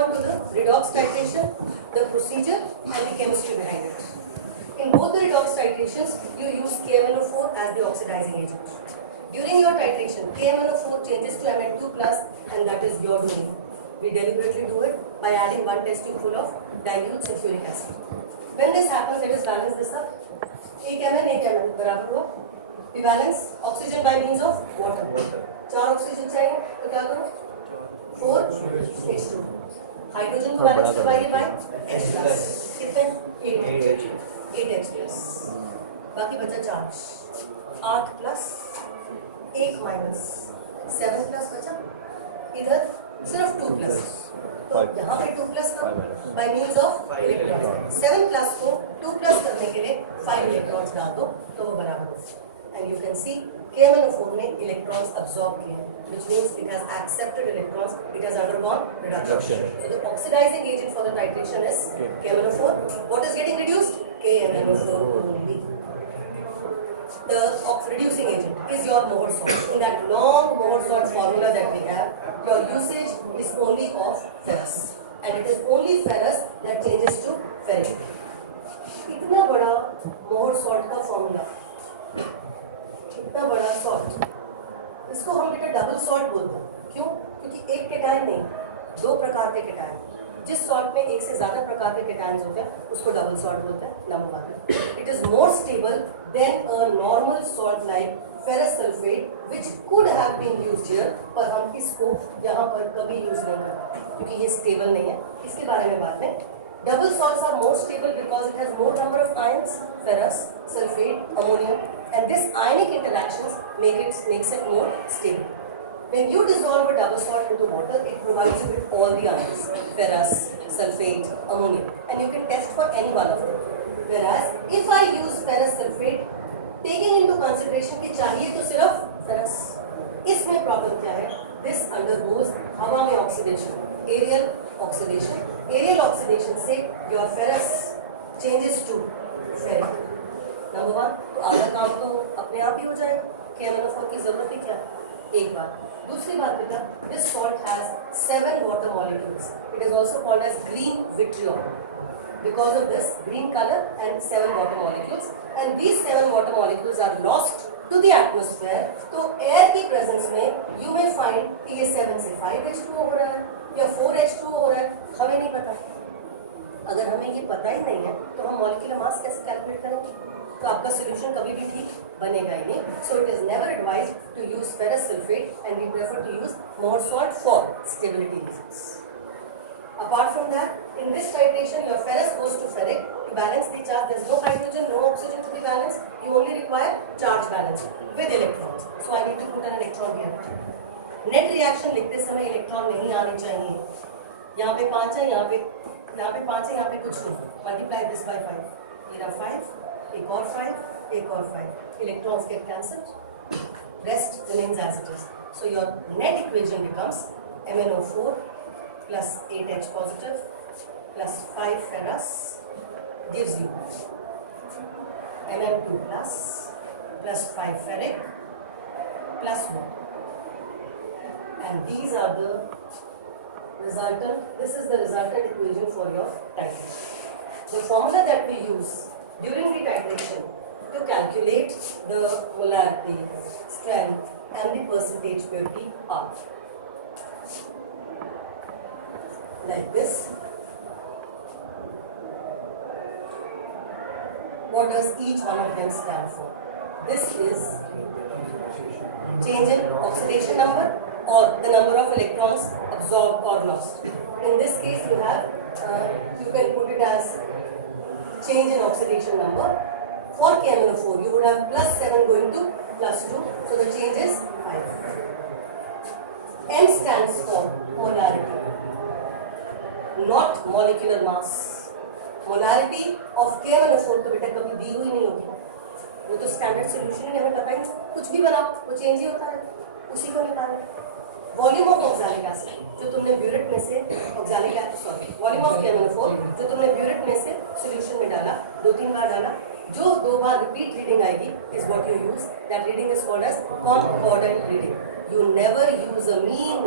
on to the redox titration, the procedure and the chemistry behind it. In both the redox titrations, you use KMnO4 as the oxidizing agent. During your titration, KMnO4 changes to Mn2 plus, and that is your doing. We deliberately do it by adding 1 test tube full of dilute sulfuric acid. When this happens, let us balance this up. एक Mn बराबर हुआ. We balance oxygen by means of water. 4 oxygen चाहिए तो क्या करो? 4 H2. Hydrogen को balance करवाइए bye H plus. कितने? 8 H प्लस. बाकी बचा चार्ज. 8 प्लस 1 माइनस 7 प्लस बचा. इधर सिर्फ 2 प्लस. तो यहाँ पे 2 प्लस का bye means of electron. 7 plus को 2 प्लस करने के लिए 5 इलेक्ट्रॉन्स डाल दो तो वो बराबर होगा. And you can see KMnO4 ने इलेक्ट्रॉन्स अब्सॉर्ब किए हैं, which means it has accepted electrons, it has undergone reduction. So the oxidizing agent for the titration is KMnO4. What is getting reduced? KMnO4 only. The reducing agent is your Mohr salt. In that long Mohr salt formula that we have, your usage is only of ferrous, and it is only ferrous that changes to ferric. इतना बड़ा Mohr salt का formula, इतना बड़ा salt, इसको हम बेटा double salt बोलते हैं. क्यों? क्योंकि एक केटायन नहीं, 2 प्रकार के केटायन. जिस सॉल्ट में एक से ज्यादा प्रकार के केटायन्स होते हैं उसको डबल सॉल्ट बोलते हैं. Number 1, it is more stable than a normal salt like ferrous sulphate which could have been used here, पर हम इसको यहाँ पर कभी यूज नहीं करते क्योंकि ये स्टेबल नहीं है. इसके बारे में बात है. Double salts are more stable because it has more number of ions, ferrous, sulfate, ammonium, and this ionic interactions makes it more stable. When you dissolve a double salt into water, it provides you with all the ions, ferrous, sulfate, ammonium, and you can test for any one of them. Whereas if I use ferrous sulfate, taking into consideration कि चाहिए तो सिर्फ ferrous, इसमें problem क्या है? This undergoes हवा में oxidation, aerial oxidation. Aerial oxidation से your ferrous changes to ferric. Number 1, तो आधा काम तो अपने आप ही हो जाएगा. KMnO4 की जरूरत ही क्या है? एक बात. दूसरी बात बेटा, this salt has 7 water molecules. It is also called as green vitriol because of this green color and 7 water molecules. And these 7 water molecules are lost to the atmosphere. तो air की presence में you may find कि ये 7 से 5H2O हो रहा है या 4H2O हो रहा है. हमें नहीं पता. अगर हमें ये पता ही नहीं है तो हम मॉलिक्यूलर मास कैसे कैलकुलेट करेंगे? तो आपका सोल्यूशन कभी भी ठीक बनेगा ही नहीं. So it is never advised to use ferrous sulphate and we prefer to use Mohr salt for stability reasons. Apart from that, in this titration, your ferrous goes to ferric to balance the charge. There is no hydrogen, no oxygen to be balanced. You only require charge balance with electrons. So I need to put an electron here. Net reaction लिखते समय electron नहीं आने चाहिए. यहाँ पे 5 है, यहाँ पे 5 है, यहाँ पे कुछ नहीं. Multiply this by 5. मेरा 5, एक और 5, एक और 5. Electrons get cancelled. Rest remains as it is. So your net equation becomes MnO4 plus 8H positive plus 5 ferrous gives you Mn2 plus 5 ferric plus 1. And these are the resultant, this is the resultant equation for your titration. The formula that we use during the titration to calculate the molarity, strength and the percentage purity are like this. What does each one of them stand for? This is change in oxidation number or the number of electrons absorbed or lost. In this case you have, you can put it as change in oxidation number. For KMnO4 you would have plus 7 going to plus 2, so the change is 5. M stands for molarity, not molecular mass. Molarity of KMnO4 तो बेटा कभी दी हुई नहीं होगी. वो तो standard solution है, हमें पता ही कुछ भी बनाओ वो चेंज ही होता है, उसी को निकालना. वॉल्यूम ऑफ ऑक्सैलिक एसिड जो तुमने ब्यूरेट में से oxalic acid volume of KMnO4 जो तुमने ब्यूरेट में से सोल्यूशन में डाला, 2-3 बार डाला, जो 2 बार रिपीट रीडिंग आएगी is what you use. That reading is called as concordant reading. You never use a mean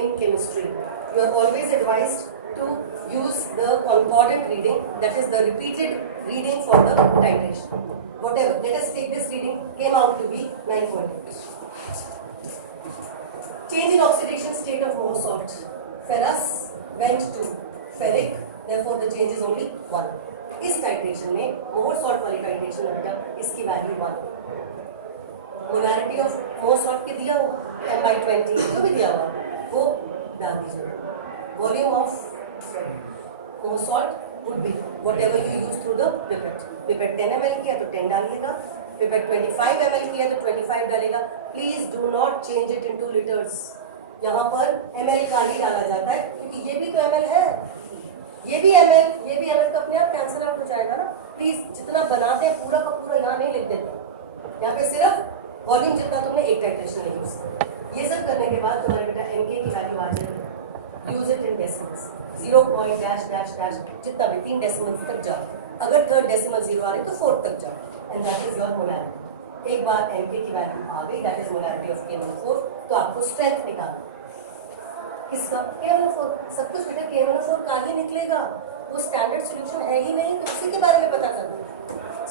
in chemistry. You are always advised to use the concordant reading, that is the repeated reading for the titration. Whatever, let us take this reading, came out to be 9.8. Change in oxidation state of Mohs salt. Ferrous went to ferric, therefore the change is only 1. इस titration में Mohs salt वाली titration में बेटा इसकी value 1. Molarity of Mohs salt के दिया हुआ M/20 जो भी दिया हुआ वो डाल दीजिए. Volume of Mohs salt would be whatever you use through the pipette. Pipette 10 ml किया तो 10 डालिएगा. Pipette 25 ml किया तो 25 डालेगा. Please do not change it into liters. यहाँ पर ml का ही डाला जाता है क्योंकि ये भी तो ml है, ये भी ml तो अपने आप कैंसिल आउट हो जाएगा ना. प्लीज जितना बनाते हैं पूरा का पूरा यहाँ नहीं लिख देते. यहाँ पे सिर्फ वॉल्यूम जितना तुमने एक टाइट्रेशन में यूज किया. ये सब करने के बाद तुम्हारे बेटा mk की वैल्यू आ जाएगी. Use it in decimals. 0 point dash dash dash जितना भी 3 डेसिमल तक जाओ. अगर थर्ड डेसिमल 0 आ रही तो फोर्थ तक जाओ. And that is your molarity. एक बार mk की वैल्यू आ गई, that is molarity of KMnO4, तो आपको स्ट्रेंथ निकालना. किसका? KMnO4. सब कुछ बेटा KMnO4 का ही निकलेगा. वो स्टैंडर्ड सॉल्यूशन है ही नहीं, तो उसी के बारे में पता करना.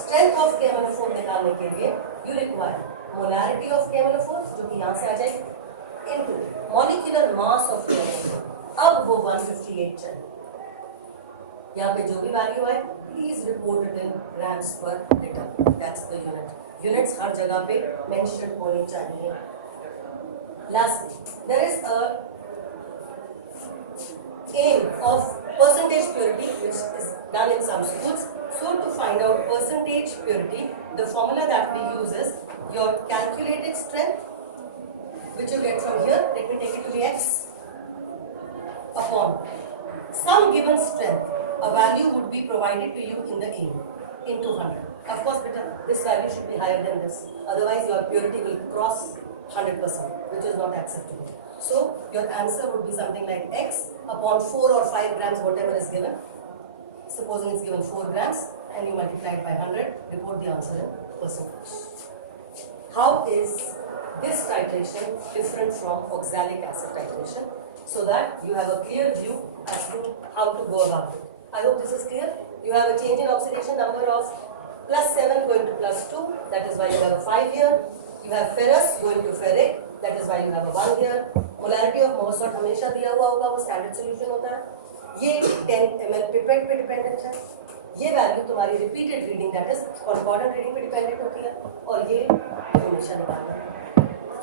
स्ट्रेंथ ऑफ KMnO4 निकालने के लिए you require molarity of KMnO4 जो कि यहाँ से आ जाएगी into molecular mass of KMnO4. अब वो 158 चले. यहाँ पे जो भी वैल्यू आए please report it in grams per litre. That's the unit. Units हर जगह पे मेंशन होनी चाहिए. Lastly there is a aim of percentage purity which is done in some schools. So to find out percentage purity, the formula that we use is your calculated strength which you get from here. Let me take it to the x upon some given strength. A value would be provided to you in the aim into 100. Of course, better this value should be higher than this. Otherwise, your purity will cross 100%, which is not acceptable. So your answer would be something like x upon 4 or 5 grams, whatever is given. Supposing it's given 4 grams and you multiply it by 100, report the answer in percentage. How is this titration different from oxalic acid titration? So that you have a clear view as to how to go about it. I hope this is clear. You have a change in oxidation number of +7 going to +2. That is why you have a 5 here. You have ferrous going to ferric. That is why you have a 1 here. Molarity of Mohs salt हमेशा दिया हुआ होगा, वो standard solution होता है. ये 10 ml pipette पे dependent है. ये वैल्यू तुम्हारी repeated reading that is concordant reading पे डिपेंडेंट होती है. और ये हमेशा निकालना है.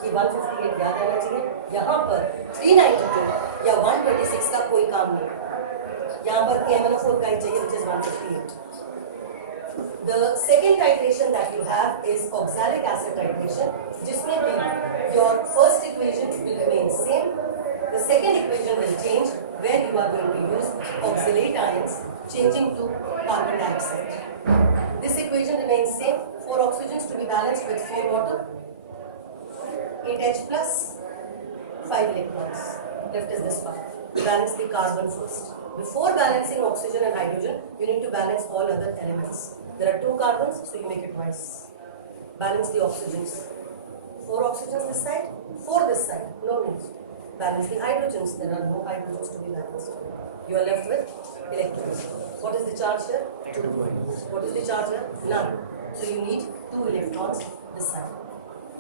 ये 158 याद रहना चाहिए. यहाँ पर 392 या 126 का कोई काम नहीं. यहाँ पर KMnO4 का ही चाहिए which is 158. The second titration that you have is oxalic acid titration, जिसमें भी your first equation will remain same. The second equation will change where you are going to use oxalate ions changing to carbon dioxide. This equation remains same. 4 oxygens to be balanced with 4 water. 8H plus 5 electrons. Left is this one. Balance the carbon first. Before balancing oxygen and hydrogen, you need to balance all other elements. There are 2 carbons, so you make it twice. Balance the oxygens. 4 oxygens this side, 4 this side. No need. Balance the hydrogens. There are no hydrogens to be balanced. You are left with electrons. What is the charge here? 2. What is the charge here? None. So you need 2 electrons this side.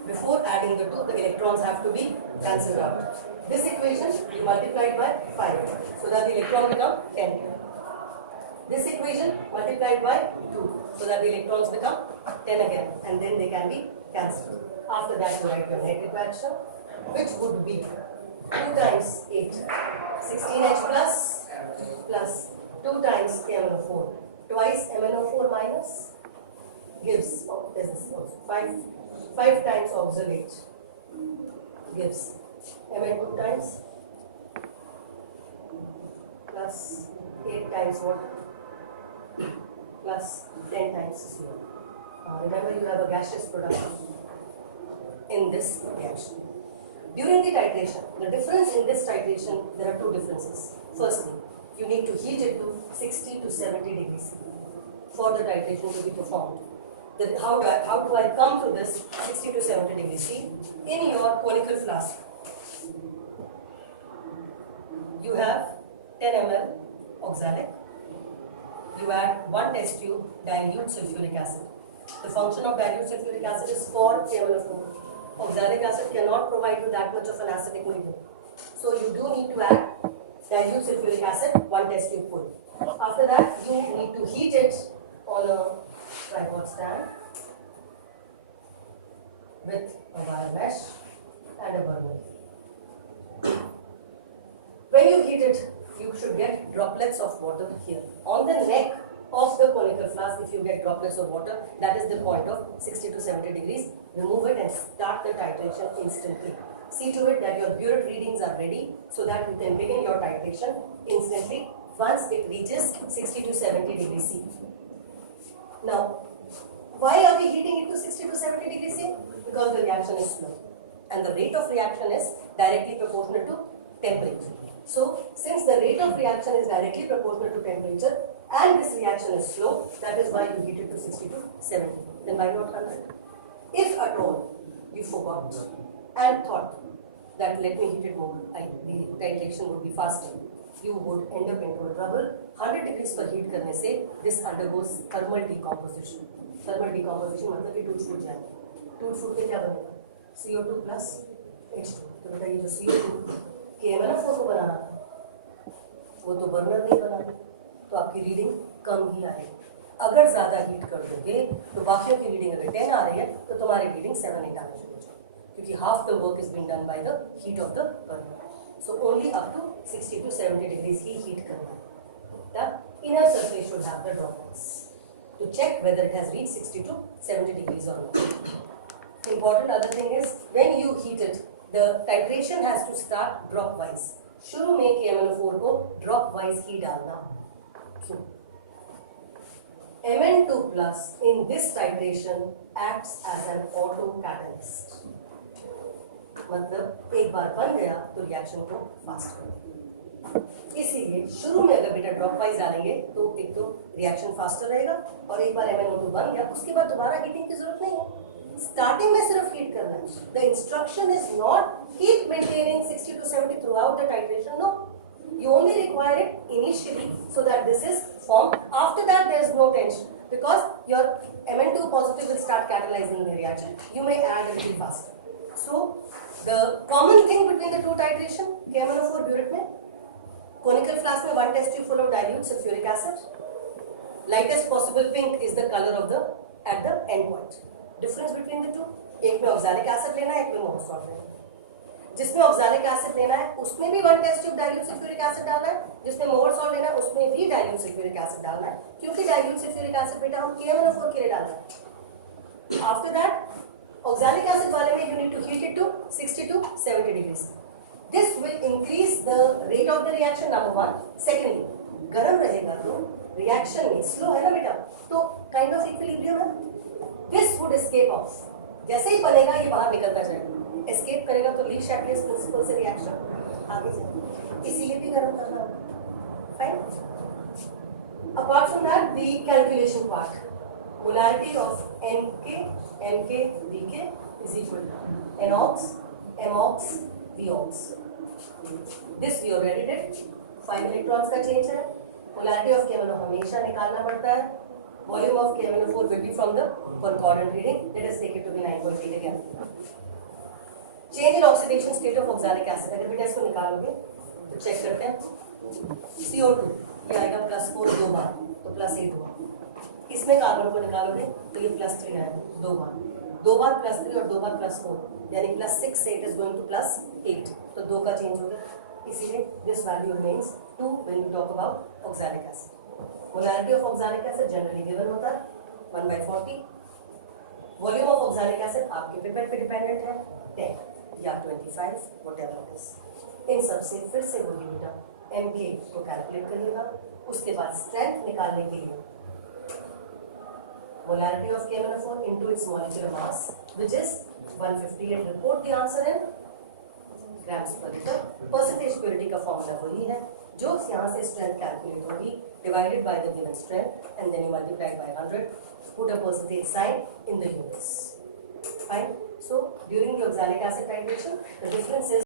Before adding the 2, the electrons have to be cancelled out. This equation you multiply it by 5, so that the electron become 10 here. This equation multiplied by 2, so that the electrons become 10 again, and then they can be cancelled. After that, you write your net reaction, which would be 2 times 8, 16H plus 2 times KMnO4, twice MnO4 minus gives, there's this also, 5 times oxalate gives Mn2 times plus 8 times what? Plus 10 times 0. Remember, you have a gaseous product in this reaction. During the titration, the difference in this titration, there are 2 differences. Firstly, you need to heat it to 60 to 70 degrees C for the titration to be performed. How do I come to this 60 to 70 degrees C? In your conical flask, you have 10 ml oxalic. You add 1 test tube dilute sulfuric acid. The function of dilute sulfuric acid is for KMnO4. Oxalic acid cannot provide you that much of an acidic medium. So you do need to add dilute sulfuric acid, 1 test tube full. After that, you need to heat it on a tripod stand with a wire mesh and a burner. When you heat it, you should get droplets of water here. On the neck of the conical flask, if you get droplets of water, that is the point of 60 to 70 degrees. Remove it and start the titration instantly. See to it that your burette readings are ready so that you can begin your titration instantly once it reaches 60 to 70 degrees C. Now, why are we heating it to 60 to 70 degrees C? Because the reaction is slow and the rate of reaction is directly proportional to temperature. So, since the rate of reaction is directly proportional to temperature and this reaction is slow, that is why you heat it to 60 to 70. Then why not 100? If at all you forgot and thought that let me heat it more, the titration would be faster, you would end up into a trouble. 100 degrees पर heat करने से this undergoes thermal decomposition. Thermal decomposition मतलब कि टूट फूट जाएगा. टूट फूट के क्या बनेगा? CO2 plus H2. तो बेटा ये जो CO2 KMnO4 को बनाना था, वो तो बर्नर नहीं बना, तो आपकी रीडिंग कम ही आएगी. अगर ज़्यादा हीट कर दोगे तो बाकियों की रीडिंग अगर 10 आ रही है तो तुम्हारी रीडिंग 7-8 आने शुरू हो जाएगी, क्योंकि half the work is being done by the heat of the burner. So only up to 60 to 70 degrees he heat करना. The inner surface should have the droplets to check whether it has reached 60 to 70 degrees or not. Important other thing is when you heat it, the titration has to start drop wise. शुरू में KMnO4 को drop wise ही डालना. क्यों? Mn2 plus in this titration acts as an auto catalyst. मतलब एक बार बन गया तो रिएक्शन को फास्ट करेगा. इसीलिए शुरू में अगर बेटा ड्रॉप वाइज डालेंगे तो एक तो रिएक्शन फास्टर रहेगा और एक बार MnO2 बन गया उसके बाद दोबारा हीटिंग की जरूरत नहीं है. स्टार्टिंग में सिर्फ हीट करना है. The instruction is not keep maintaining 60 to 70 throughout the titration. No, you only require it initially so that this is formed. After that there is no tension because your Mn2 positive will start catalyzing the reaction. You may add a little faster. So the common thing between the two titration, KMnO4 burette में conical flask में 1 test tube full of dilute sulfuric acid. Lightest possible pink is the color of the at the end point. Difference between the two, एक में oxalic acid लेना है, एक में मोहर salt लेना है. जिसमें oxalic acid लेना है उसमें भी 1 test tube dilute sulfuric acid डालना है. जिसमें मोहर सॉल्ट लेना है उसमें भी dilute sulfuric acid डालना है, क्योंकि dilute sulfuric acid बेटा हम KMnO4 के लिए डालना है. After that oxalic acid वाले में you need to heat it to 60 to 70 degrees. This will increase the rate of the reaction, number one. Secondly, गर्म रहेगा तो reaction में slow है ना बेटा, तो kind of equilibrium है. This would escape off. जैसे ही बनेगा ये बाहर निकलता जाएगा. Escape करेगा तो Lee Chatelier's principle से reaction आगे जाएगा. इसीलिए भी गर्म करना होगा. Fine. Apart from that, the calculation part. Molarity of Mk, Vk is equal to NOx, MOx, Vox. This we already did. 5 electrons का change है. Molarity of KMnO हमेशा निकालना पड़ता है. Volume of KMnO4 will be from the concordant reading. Let us take it to be 9.8 again. Change in oxidation state of oxalic acid. अगर बेटा इसको निकालोगे तो चेक करते हैं. CO2 ये आएगा +4 2 बार तो +8 हुआ. इसमें कार्बन को निकालोगे तो ये +3 आएगा 2 बार +3 और 2 बार +4 यानी +6 से इट इज गोइंग टू +8 तो 2 का चेंज होगा. इसीलिए this value remains 2 when we talk about oxalic acid. Molarity of oxalic acid generally given होता है 1/40. वॉल्यूम ऑफ ऑक्सैलिक एसिड आपके पिपेट पे डिपेंडेंट है 10 या 25 व्हाटएवर इट इज. इन सब से फिर से वही बेटा Mk को कैलकुलेट करिएगा. उसके बाद स्ट्रेंथ निकालने के लिए molarity of KMnO4 into its molecular mass, which is 150, and report the answer in grams per liter. Percentage purity का formula वही है जो यहाँ से strength calculate होगी divided by the given strength and then you multiply by 100. Put a percentage sign in the units. Fine. So during the oxalic acid titration, the difference is